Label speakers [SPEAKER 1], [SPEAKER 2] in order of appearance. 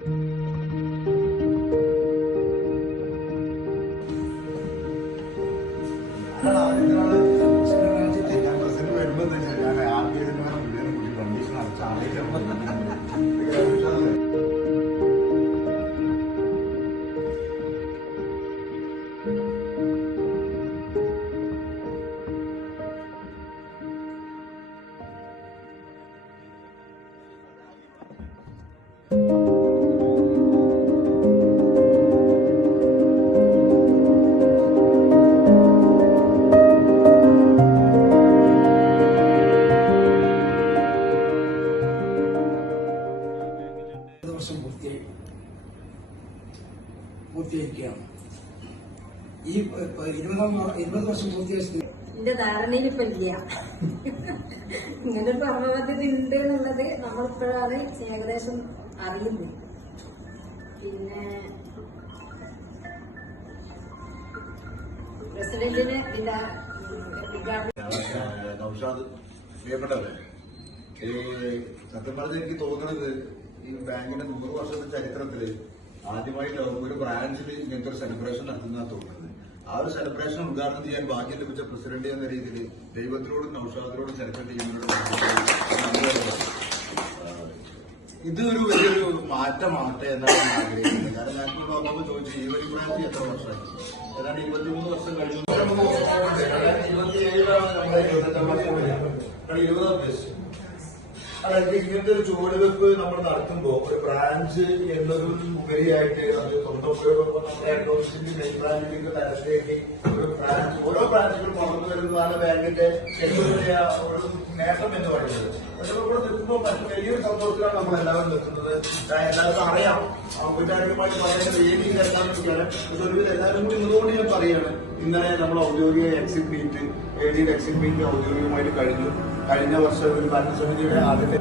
[SPEAKER 1] ഇരുപത് പൂർത്തിയായിരിക്കുകയാണ് ഈ ഇരുപതാം ഇരുപത് വർഷം പൂർത്തിയാക്കി
[SPEAKER 2] എന്റെ ധാരണയിൽ ഇപ്പൊ ഇല്ല. ഇങ്ങനൊരു കർമ്മ പദ്ധതി ഉണ്ട് എന്നുള്ളത് നമ്മളിപ്പോഴാണ് ഏകദേശം അറിയുന്നത്. പിന്നെ പ്രസിഡന്റിന് ഇതിന്റെ ഉദ്ഘാടനം?
[SPEAKER 3] നൗഷാദ് പ്രിയപ്പെട്ടവരെ ഈ സത്യം പറഞ്ഞ എനിക്ക് തോന്നുന്നത് ഈ ബാങ്കിന്റെ നൂറ് വർഷത്തെ ചരിത്രത്തിൽ ആദ്യമായിട്ടാവും ഒരു ബ്രാഞ്ചിൽ ഇങ്ങനത്തെ ഒരു സെലിബ്രേഷൻ നടത്തുന്ന തോന്നുന്നത്. ആ ഒരു സെലിബ്രേഷൻ ഉദ്ഘാടനം ചെയ്യാൻ ഭാഗ്യം ലഭിച്ച പ്രസിഡന്റ് എന്ന രീതിയിൽ ദൈവത്തിനോടും നൌഷാദത്തിനോടും സെലക്ട് ചെയ്യുന്നതിനോടും ഇതൊരു വലിയൊരു മാറ്റമാകട്ടെ എന്നാണ് ഞാൻ ആഗ്രഹിക്കുന്നത്. കാരണം ഞാൻ ഇപ്പോൾ വന്നപ്പോൾ ചോദിച്ചു ഈ ഒരു ബ്രാഞ്ച് എത്ര വർഷമായി? ഏതാണ്ട് ഇരുപത്തിമൂന്ന് വർഷം കഴിഞ്ഞു. ഇരുപത്തിയേഴിലാണ് നമ്മുടെ ഇരുപതാം വയസ്സ് അതായത് ഇങ്ങനത്തെ ഒരു ചുവടുവെപ്പ് നമ്മൾ നടത്തുമ്പോൾ ഒരു ബ്രാഞ്ച് എന്നൊരു ഉപരിയായിട്ട് അത് സ്വന്തം നമ്മുടെ ബ്രാഞ്ചിലേക്ക് തരത്തിലേക്ക് ഒരു ബ്രാഞ്ച് ഓരോ ബ്രാഞ്ചുകളും വളർന്നു ബാങ്കിന്റെ ഏറ്റവും വലിയ ഒരു നേട്ടം എന്ന് പറയുന്നത്. ഇവിടെ നിൽക്കുമ്പോൾ വലിയൊരു സന്തോഷത്തിലാണ് നമ്മൾ എല്ലാവരും നിൽക്കുന്നത് എല്ലാവർക്കും അറിയാം. ഔപചാരികമായി പറയുന്നത് ഏത് എല്ലാം ഇതൊരു എല്ലാവരും കൂടി നിന്നുകൊണ്ട് ഞാൻ പറയുകയാണ് ഇന്നലെ നമ്മൾ ഔദ്യോഗിക exit meet a exit meet ഔദ്യോഗികമായിട്ട് കഴിഞ്ഞു. കഴിഞ്ഞ വർഷം ഒരു ഭരണസമിതിയുടെ ആദ്യത്തെ